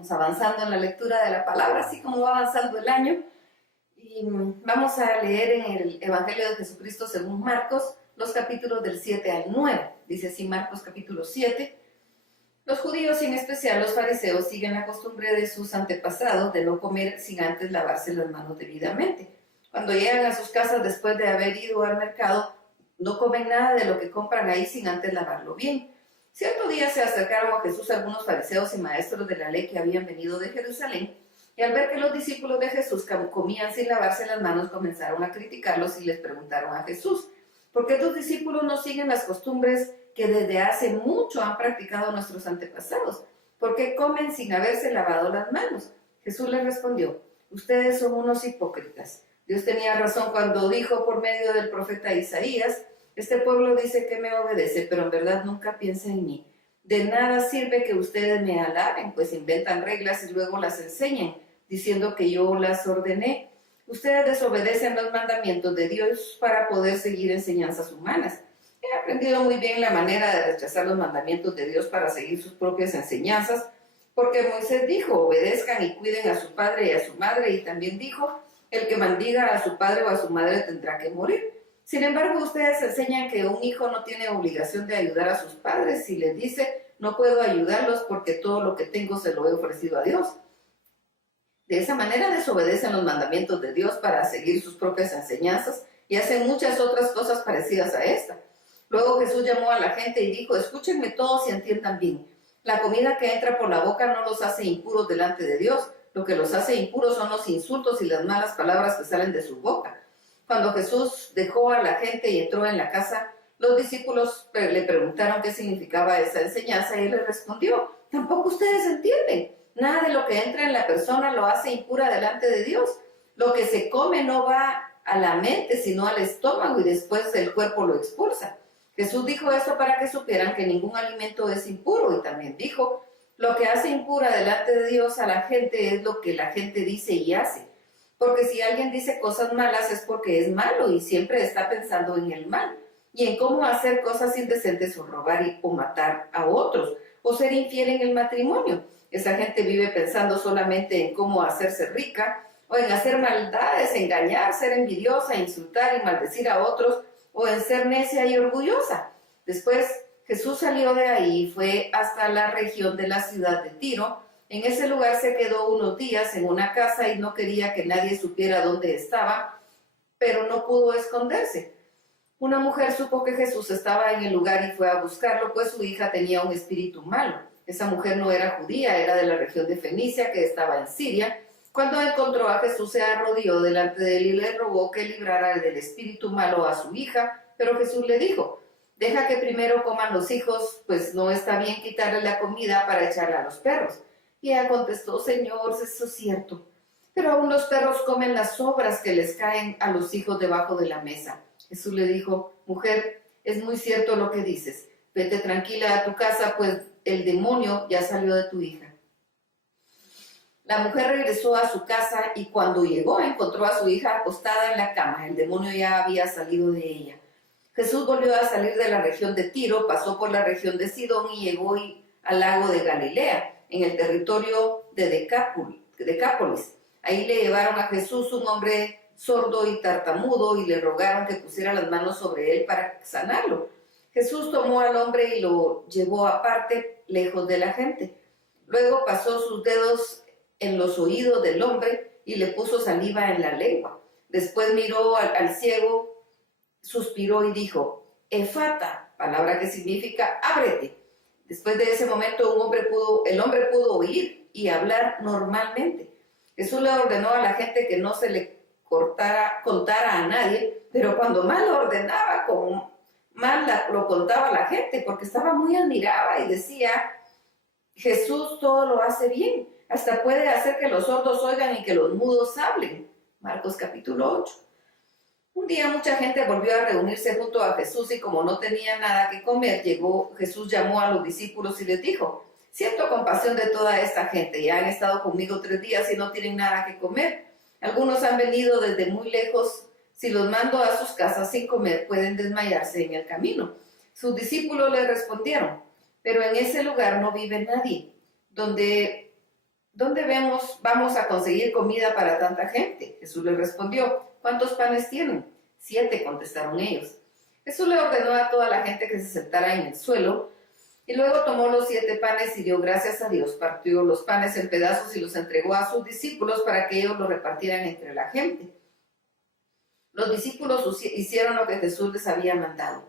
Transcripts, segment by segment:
Vamos avanzando en la lectura de la palabra, así como va avanzando el año. Y vamos a leer en el Evangelio de Jesucristo según Marcos, los capítulos del 7 al 9. Dice así Marcos capítulo 7. Los judíos y en especial los fariseos siguen la costumbre de sus antepasados de no comer sin antes lavarse las manos debidamente. Cuando llegan a sus casas después de haber ido al mercado, no comen nada de lo que compran ahí sin antes lavarlo bien. Cierto día se acercaron a Jesús algunos fariseos y maestros de la ley que habían venido de Jerusalén, y al ver que los discípulos de Jesús comían sin lavarse las manos, comenzaron a criticarlos y les preguntaron a Jesús: ¿por qué tus discípulos no siguen las costumbres que desde hace mucho han practicado nuestros antepasados? ¿Por qué comen sin haberse lavado las manos? Jesús les respondió: ustedes son unos hipócritas. Dios tenía razón cuando dijo por medio del profeta Isaías: este pueblo dice que me obedece, pero en verdad nunca piensa en mí. De nada sirve que ustedes me alaben, pues inventan reglas y luego las enseñan, diciendo que yo las ordené. Ustedes desobedecen los mandamientos de Dios para poder seguir enseñanzas humanas. He aprendido muy bien la manera de rechazar los mandamientos de Dios para seguir sus propias enseñanzas, porque Moisés dijo: obedezcan y cuiden a su padre y a su madre, y también dijo: el que maldiga a su padre o a su madre tendrá que morir. Sin embargo, ustedes enseñan que un hijo no tiene obligación de ayudar a sus padres si les dice: no puedo ayudarlos porque todo lo que tengo se lo he ofrecido a Dios. De esa manera desobedecen los mandamientos de Dios para seguir sus propias enseñanzas y hacen muchas otras cosas parecidas a esta. Luego Jesús llamó a la gente y dijo: escúchenme todos y entiendan bien. La comida que entra por la boca no los hace impuros delante de Dios. Lo que los hace impuros son los insultos y las malas palabras que salen de su boca. Cuando Jesús dejó a la gente y entró en la casa, los discípulos le preguntaron qué significaba esa enseñanza y él les respondió: tampoco ustedes entienden. Nada de lo que entra en la persona lo hace impura delante de Dios. Lo que se come no va a la mente, sino al estómago, y después el cuerpo lo expulsa. Jesús dijo esto para que supieran que ningún alimento es impuro, y también dijo: lo que hace impura delante de Dios a la gente es lo que la gente dice y hace. Porque si alguien dice cosas malas es porque es malo y siempre está pensando en el mal y en cómo hacer cosas indecentes o robar o matar a otros o ser infiel en el matrimonio. Esa gente vive pensando solamente en cómo hacerse rica o en hacer maldades, engañar, ser envidiosa, insultar y maldecir a otros, o en ser necia y orgullosa. Después Jesús salió de ahí y fue hasta la región de la ciudad de Tiro. En ese lugar se quedó unos días en una casa y no quería que nadie supiera dónde estaba, pero no pudo esconderse. Una mujer supo que Jesús estaba en el lugar y fue a buscarlo, pues su hija tenía un espíritu malo. Esa mujer no era judía, era de la región de Fenicia, que estaba en Siria. Cuando encontró a Jesús, se arrodilló delante de él y le rogó que librara del espíritu malo a su hija, pero Jesús le dijo: deja que primero coman los hijos, pues no está bien quitarle la comida para echarla a los perros. Y ella contestó: Señor, eso es cierto, pero aún los perros comen las sobras que les caen a los hijos debajo de la mesa. Jesús le dijo: mujer, es muy cierto lo que dices. Vete tranquila a tu casa, pues el demonio ya salió de tu hija. La mujer regresó a su casa y cuando llegó encontró a su hija acostada en la cama. El demonio ya había salido de ella. Jesús volvió a salir de la región de Tiro, pasó por la región de Sidón y llegó al lago de Galilea, en el territorio de Decápolis. Ahí le llevaron a Jesús un hombre sordo y tartamudo y le rogaron que pusiera las manos sobre él para sanarlo. Jesús tomó al hombre y lo llevó aparte, lejos de la gente. Luego pasó sus dedos en los oídos del hombre y le puso saliva en la lengua. Después miró al ciego, suspiró y dijo: Efata, palabra que significa ábrete. Después de ese momento el hombre pudo oír y hablar normalmente. Jesús le ordenó a la gente que no se le contara a nadie, pero cuando mal lo ordenaba, como mal lo contaba a la gente, porque estaba muy admirada y decía: Jesús todo lo hace bien, hasta puede hacer que los sordos oigan y que los mudos hablen. Marcos capítulo 8. Un día mucha gente volvió a reunirse junto a Jesús y como no tenía nada que comer, Jesús llamó a los discípulos y les dijo: siento compasión de toda esta gente, ya han estado conmigo 3 días y no tienen nada que comer. Algunos han venido desde muy lejos. Si los mando a sus casas sin comer, pueden desmayarse en el camino. Sus discípulos le respondieron: pero en ese lugar no vive nadie. Donde ¿dónde vamos a conseguir comida para tanta gente? Jesús le respondió, ¿cuántos panes tienen? 7, contestaron ellos. Jesús le ordenó a toda la gente que se sentara en el suelo, y luego tomó los 7 panes y dio gracias a Dios, partió los panes en pedazos y los entregó a sus discípulos para que ellos los repartieran entre la gente. Los discípulos hicieron lo que Jesús les había mandado.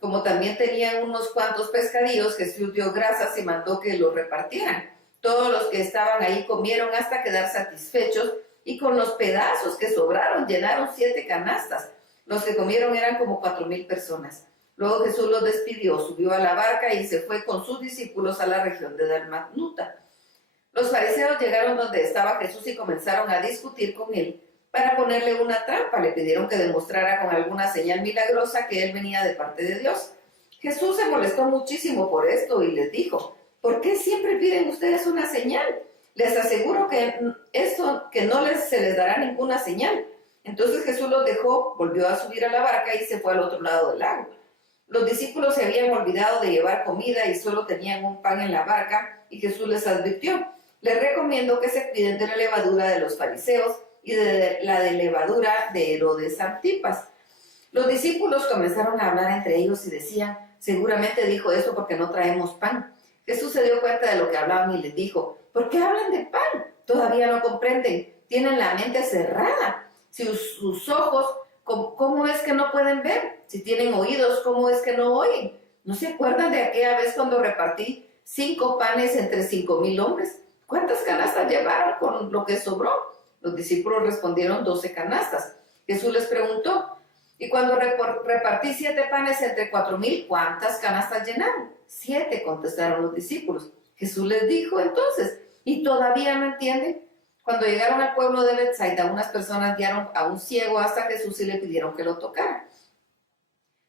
Como también tenían unos cuantos pescadillos, Jesús dio gracias y mandó que los repartieran. Todos los que estaban ahí comieron hasta quedar satisfechos, y con los pedazos que sobraron llenaron 7 canastas. Los que comieron eran como 4,000 personas. Luego Jesús los despidió, subió a la barca y se fue con sus discípulos a la región de Dalmanuta. Los fariseos llegaron donde estaba Jesús y comenzaron a discutir con él para ponerle una trampa. Le pidieron que demostrara con alguna señal milagrosa que él venía de parte de Dios. Jesús se molestó muchísimo por esto y les dijo, ¿por qué siempre piden ustedes una señal? Les aseguro que se les dará ninguna señal. Entonces Jesús los dejó, volvió a subir a la barca y se fue al otro lado del lago. Los discípulos se habían olvidado de llevar comida y solo tenían un pan en la barca, y Jesús les advirtió, les recomiendo que se cuiden de la levadura de los fariseos y de la de levadura de Herodes Antipas. Los discípulos comenzaron a hablar entre ellos y decían, seguramente dijo eso porque no traemos pan. Jesús se dio cuenta de lo que hablaban y les dijo, ¿por qué hablan de pan? Todavía no comprenden, tienen la mente cerrada. Si sus ojos, ¿cómo es que no pueden ver? Si tienen oídos, ¿cómo es que no oyen? ¿No se acuerdan de aquella vez cuando repartí 5 panes entre 5,000 hombres? ¿Cuántas canastas llevaron con lo que sobró? Los discípulos respondieron 12 canastas. Jesús les preguntó, ¿y cuando repartí 7 panes entre 4,000, cuántas canastas llenaron? 7, contestaron los discípulos. Jesús les dijo entonces, ¿y todavía no entienden? Cuando llegaron al pueblo de Betsaida, unas personas guiaron a un ciego hasta Jesús y le pidieron que lo tocara.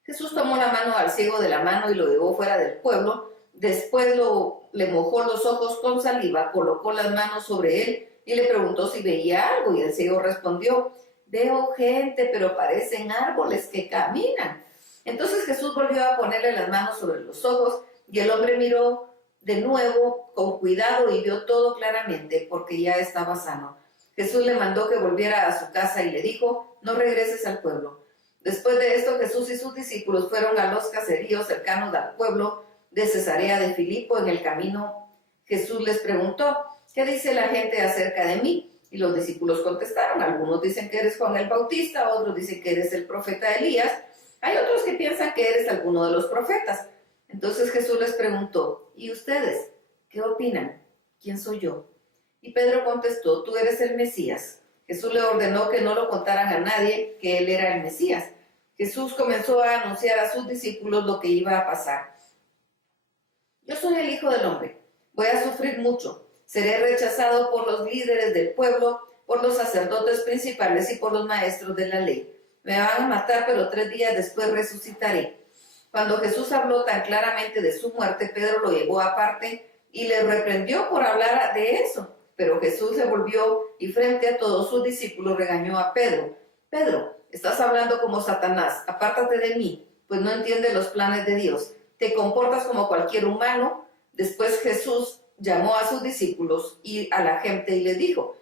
Jesús tomó la mano al ciego de la mano y lo llevó fuera del pueblo. Después le mojó los ojos con saliva, colocó las manos sobre él y le preguntó si veía algo. Y el ciego respondió, veo gente, pero parecen árboles que caminan. Entonces Jesús volvió a ponerle las manos sobre los ojos y el hombre miró de nuevo con cuidado y vio todo claramente porque ya estaba sano. Jesús le mandó que volviera a su casa y le dijo, no regreses al pueblo. Después de esto, Jesús y sus discípulos fueron a los caseríos cercanos al pueblo de Cesarea de Filipo. En el camino, Jesús les preguntó, ¿qué dice la gente acerca de mí? Y los discípulos contestaron, algunos dicen que eres Juan el Bautista, otros dicen que eres el profeta Elías, hay otros que piensan que eres alguno de los profetas. Entonces Jesús les preguntó, ¿y ustedes qué opinan? ¿Quién soy yo? Y Pedro contestó, tú eres el Mesías. Jesús le ordenó que no lo contaran a nadie que él era el Mesías. Jesús comenzó a anunciar a sus discípulos lo que iba a pasar. Yo soy el Hijo del Hombre. Voy a sufrir mucho. Seré rechazado por los líderes del pueblo, por los sacerdotes principales y por los maestros de la ley. Me van a matar, pero 3 días después resucitaré. Cuando Jesús habló tan claramente de su muerte, Pedro lo llevó aparte y le reprendió por hablar de eso. Pero Jesús se volvió y frente a todos sus discípulos regañó a Pedro. Pedro, estás hablando como Satanás, apártate de mí, pues no entiendes los planes de Dios. Te comportas como cualquier humano. Después Jesús llamó a sus discípulos y a la gente y les dijo,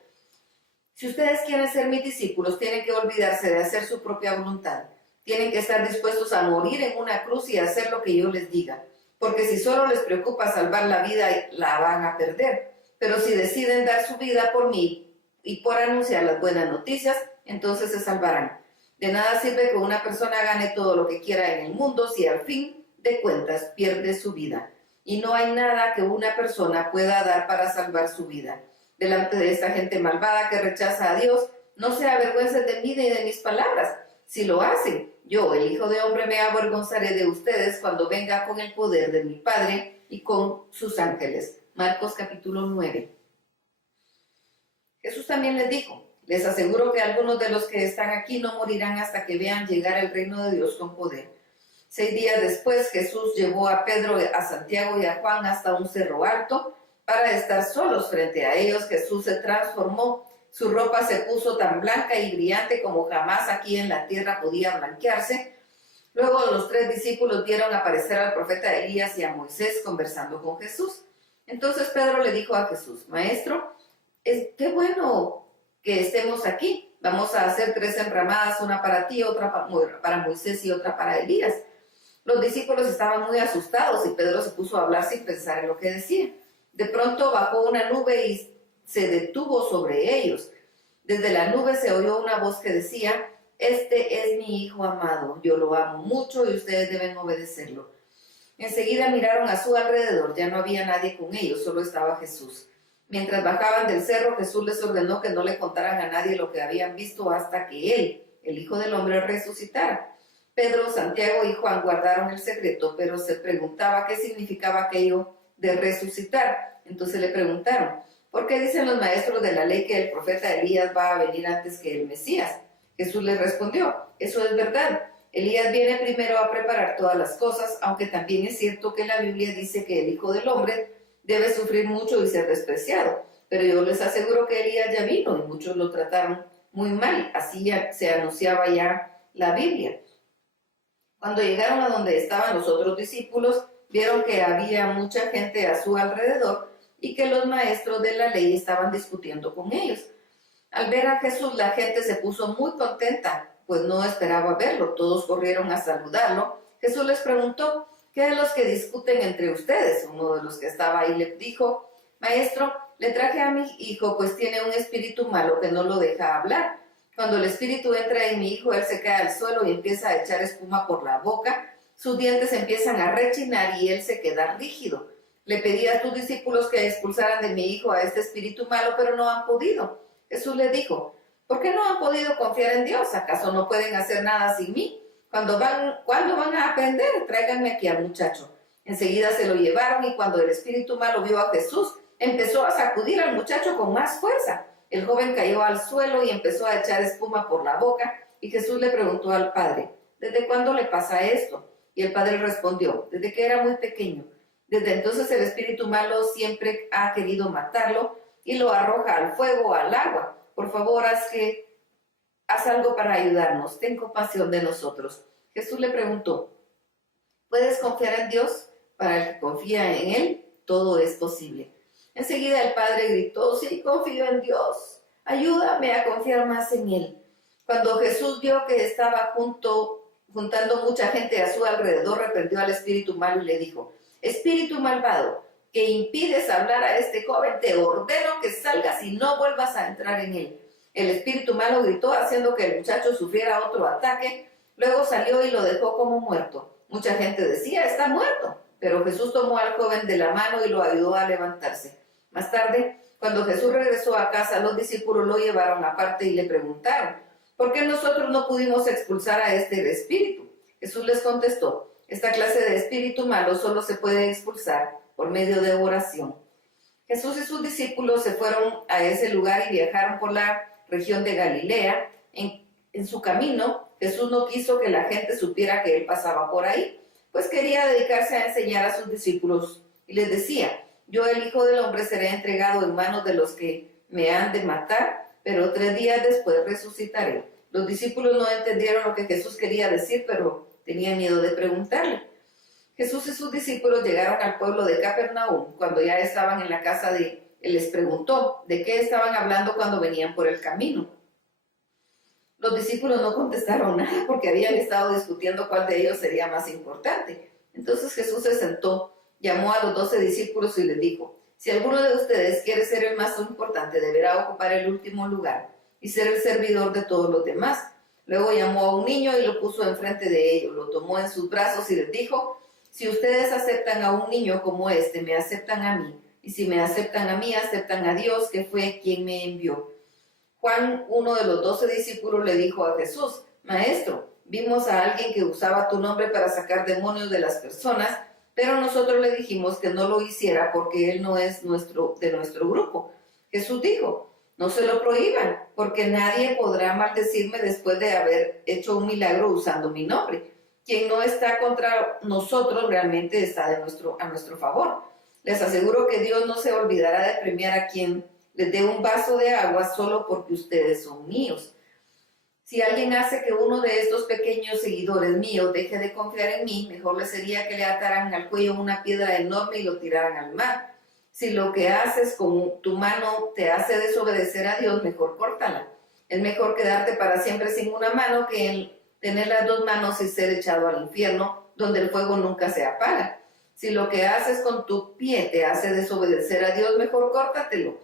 si ustedes quieren ser mis discípulos, tienen que olvidarse de hacer su propia voluntad. Tienen que estar dispuestos a morir en una cruz y hacer lo que yo les diga. Porque si solo les preocupa salvar la vida, la van a perder. Pero si deciden dar su vida por mí y por anunciar las buenas noticias, entonces se salvarán. De nada sirve que una persona gane todo lo que quiera en el mundo si al fin de cuentas pierde su vida. Y no hay nada que una persona pueda dar para salvar su vida. Delante de esta gente malvada que rechaza a Dios, no se avergüencen de mí ni de mis palabras. Si lo hacen, yo, el Hijo de Hombre, me avergonzaré de ustedes cuando venga con el poder de mi Padre y con sus ángeles. Marcos capítulo 9. Jesús también les dijo, les aseguro que algunos de los que están aquí no morirán hasta que vean llegar el reino de Dios con poder. 6 días después, Jesús llevó a Pedro, a Santiago y a Juan hasta un cerro alto para estar solos frente a ellos. Jesús se transformó. Su ropa se puso tan blanca y brillante como jamás aquí en la tierra podía blanquearse. Luego los 3 discípulos vieron aparecer al profeta Elías y a Moisés conversando con Jesús. Entonces Pedro le dijo a Jesús, Maestro, qué bueno que estemos aquí. Vamos a hacer 3 enramadas, una para ti, otra para Moisés y otra para Elías. Los discípulos estaban muy asustados y Pedro se puso a hablar sin pensar en lo que decía. De pronto bajó una nube y se detuvo sobre ellos. Desde la nube se oyó una voz que decía: este es mi hijo amado, yo lo amo mucho y ustedes deben obedecerlo. Enseguida miraron a su alrededor, ya no había nadie con ellos, solo estaba Jesús. Mientras bajaban del cerro, Jesús les ordenó que no le contaran a nadie lo que habían visto hasta que él, el Hijo del Hombre, resucitara. Pedro, Santiago y Juan guardaron el secreto, pero se preguntaba qué significaba aquello de resucitar. Entonces le preguntaron: ¿por qué dicen los maestros de la ley que el profeta Elías va a venir antes que el Mesías? Jesús les respondió: eso es verdad. Elías viene primero a preparar todas las cosas, aunque también es cierto que la Biblia dice que el Hijo del Hombre debe sufrir mucho y ser despreciado. Pero yo les aseguro que Elías ya vino y muchos lo trataron muy mal. Así ya se anunciaba ya la Biblia. Cuando llegaron a donde estaban los otros discípulos, vieron que había mucha gente a su alrededor y que los maestros de la ley estaban discutiendo con ellos. Al ver a Jesús, la gente se puso muy contenta, pues no esperaba verlo. Todos corrieron a saludarlo. Jesús les preguntó: ¿qué de los que discuten entre ustedes? Uno de los que estaba ahí le dijo: Maestro, le traje a mi hijo, pues tiene un espíritu malo que no lo deja hablar. Cuando el espíritu entra en mi hijo, él se cae al suelo y empieza a echar espuma por la boca. Sus dientes empiezan a rechinar y él se queda rígido. Le pedí a tus discípulos que expulsaran de mi hijo a este espíritu malo, pero no han podido. Jesús le dijo: ¿por qué no han podido confiar en Dios? ¿Acaso no pueden hacer nada sin mí? ¿Cuándo van a aprender? Tráiganme aquí al muchacho. Enseguida se lo llevaron y cuando el espíritu malo vio a Jesús, empezó a sacudir al muchacho con más fuerza. El joven cayó al suelo y empezó a echar espuma por la boca y Jesús le preguntó al padre: ¿desde cuándo le pasa esto? Y el padre respondió: desde que era muy pequeño. Desde entonces el espíritu malo siempre ha querido matarlo y lo arroja al fuego o al agua. Por favor, haz algo para ayudarnos. Ten compasión de nosotros. Jesús le preguntó: ¿puedes confiar en Dios? Para el que confía en Él, todo es posible. Enseguida el padre gritó: sí, confío en Dios. Ayúdame a confiar más en Él. Cuando Jesús vio que estaba juntando mucha gente a su alrededor, reprendió al espíritu malo y le dijo: espíritu malvado, que impides hablar a este joven, te ordeno que salgas y no vuelvas a entrar en él. El espíritu malo gritó, haciendo que el muchacho sufriera otro ataque. Luego salió y lo dejó como muerto. Mucha gente decía: está muerto. Pero Jesús tomó al joven de la mano y lo ayudó a levantarse. Más tarde, cuando Jesús regresó a casa, los discípulos lo llevaron aparte y le preguntaron: ¿por qué nosotros no pudimos expulsar a este espíritu? Jesús les contestó: esta clase de espíritu malo solo se puede expulsar por medio de oración. Jesús y sus discípulos se fueron a ese lugar y viajaron por la región de Galilea. En su camino, Jesús no quiso que la gente supiera que él pasaba por ahí, pues quería dedicarse a enseñar a sus discípulos y les decía: yo, el Hijo del Hombre, seré entregado en manos de los que me han de matar, pero 3 días después resucitaré. Los discípulos no entendieron lo que Jesús quería decir, pero tenían miedo de preguntarle. Jesús y sus discípulos llegaron al pueblo de Capernaum. Cuando ya estaban en la casa él les preguntó de qué estaban hablando cuando venían por el camino. Los discípulos no contestaron nada porque habían estado discutiendo cuál de ellos sería más importante. Entonces Jesús se sentó, llamó a los 12 discípulos y les dijo: si alguno de ustedes quiere ser el más importante, deberá ocupar el último lugar y ser el servidor de todos los demás. Luego llamó a un niño y lo puso enfrente de ellos, lo tomó en sus brazos y les dijo: si ustedes aceptan a un niño como este, me aceptan a mí, y si me aceptan a mí, aceptan a Dios, que fue quien me envió. Juan, uno de los 12 discípulos, le dijo a Jesús: Maestro, vimos a alguien que usaba tu nombre para sacar demonios de las personas, pero nosotros le dijimos que no lo hiciera porque él no es de nuestro grupo. Jesús dijo: no se lo prohíban, porque nadie podrá maldecirme después de haber hecho un milagro usando mi nombre. Quien no está contra nosotros realmente está a nuestro favor. Les aseguro que Dios no se olvidará de premiar a quien les dé un vaso de agua solo porque ustedes son míos. Si alguien hace que uno de estos pequeños seguidores míos deje de confiar en mí, mejor le sería que le ataran al cuello una piedra enorme y lo tiraran al mar. Si lo que haces con tu mano te hace desobedecer a Dios, mejor córtala. Es mejor quedarte para siempre sin una mano que tener las dos manos y ser echado al infierno, donde el fuego nunca se apaga. Si lo que haces con tu pie te hace desobedecer a Dios, mejor córtatelo.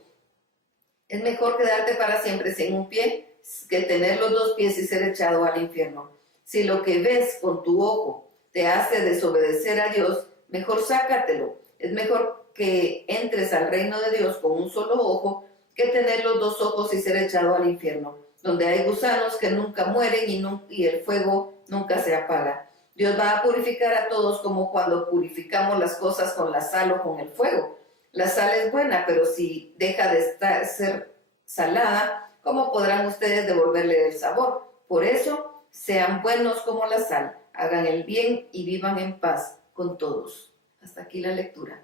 Es mejor quedarte para siempre sin un pie que tener los dos pies y ser echado al infierno. Si lo que ves con tu ojo te hace desobedecer a Dios, mejor sácatelo. Es mejor que entres al reino de Dios con un solo ojo que tener los dos ojos y ser echado al infierno, donde hay gusanos que nunca mueren y el fuego nunca se apaga. Dios va a purificar a todos como cuando purificamos las cosas con la sal o con el fuego. La sal es buena, pero si deja de ser salada, ¿cómo podrán ustedes devolverle el sabor? Por eso, sean buenos como la sal, hagan el bien y vivan en paz con todos. Hasta aquí la lectura.